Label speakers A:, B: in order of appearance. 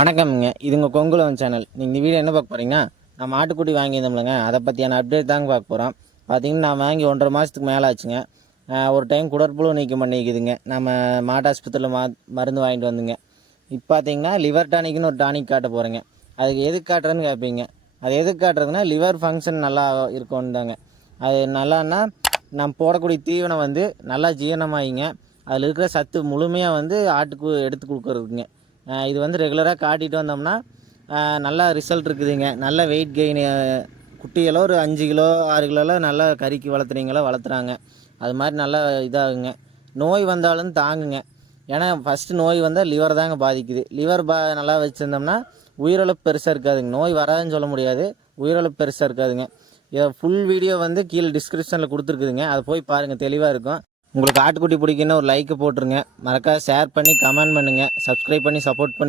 A: வணக்கம்ங்க. இதுங்க கொங்குளம் சேனல். நீங்கள் இந்த வீடியோ என்ன பார்க்க போகிறீங்கன்னா நம்ம ஆட்டுக்குட்டி வாங்கியிருந்தோம்லங்க. அதை பற்றியான அப்டேட் தாங்க பார்க்க போகிறோம் பார்த்தீங்கன்னா நான் வாங்கி ஒன்றரை மாதத்துக்கு மேலே ஆச்சுங்க. ஒரு டைம் குடற்புழு நீக்கம் பண்ணிக்குதுங்க. நம்ம மாட்டாஸ்பத்திரியில் மா மருந்து வாங்கிட்டு வந்துங்க. இப்போ பார்த்தீங்கன்னா லிவர் டானிக்னு ஒரு டானிக் காட்ட போகிறேங்க அதுக்கு எதுக்கு காட்டுறதுன்னு கேட்பீங்க அது எதுக்கு காட்டுறதுன்னா லிவர் ஃபங்க்ஷன் நல்லா இருக்கும்னு தாங்க அது நல்லான்னா நம்ம போடக்கூடிய தீவனம் வந்து நல்லா ஜீரணமாயிங்க. அதில் இருக்கிற சத்து முழுமையாக வந்து ஆட்டுக்கு எடுத்து கொடுக்குறதுங்க. இது வந்து ரெகுலராக காட்டிட்டு வந்தோம்னா நல்லா ரிசல்ட் இருக்குதுங்க. நல்ல வெயிட் கெயின் குட்டிகளோ ஒரு அஞ்சு கிலோ ஆறு கிலோலாம் நல்லா கறிக்கு வளர்த்துறீங்களோ வளர்த்துறாங்க. அது மாதிரி நல்லா இதாகுங்க. நோய் வந்தாலும் தாங்குங்க. ஏன்னா ஃபஸ்ட்டு நோய் வந்தால் லிவர் தாங்க பாதிக்குது. லிவர் பா நல்லா வச்சுருந்தோம்னா உயிரிழப்பு பெருசாக இருக்காதுங்க. நோய் வராதுன்னு சொல்ல முடியாது. உயிரிழப்பு பெருசாக இருக்காதுங்க. இதை ஃபுல் வீடியோ வந்து கீழே டிஸ்கிரிப்ஷனில் கொடுத்துருக்குதுங்க. அதை போய் பாருங்கள் தெளிவாக இருக்கும். உங்களுக்கு ஆட்டுக்குட்டி பிடிக்குன்னு ஒரு லைக்கு போட்டுருங்க. மறக்காம ஷேர் பண்ணி கமெண்ட் பண்ணுங்கள் சப்ஸ்கிரைப் பண்ணி சப்போர்ட் பண்ணி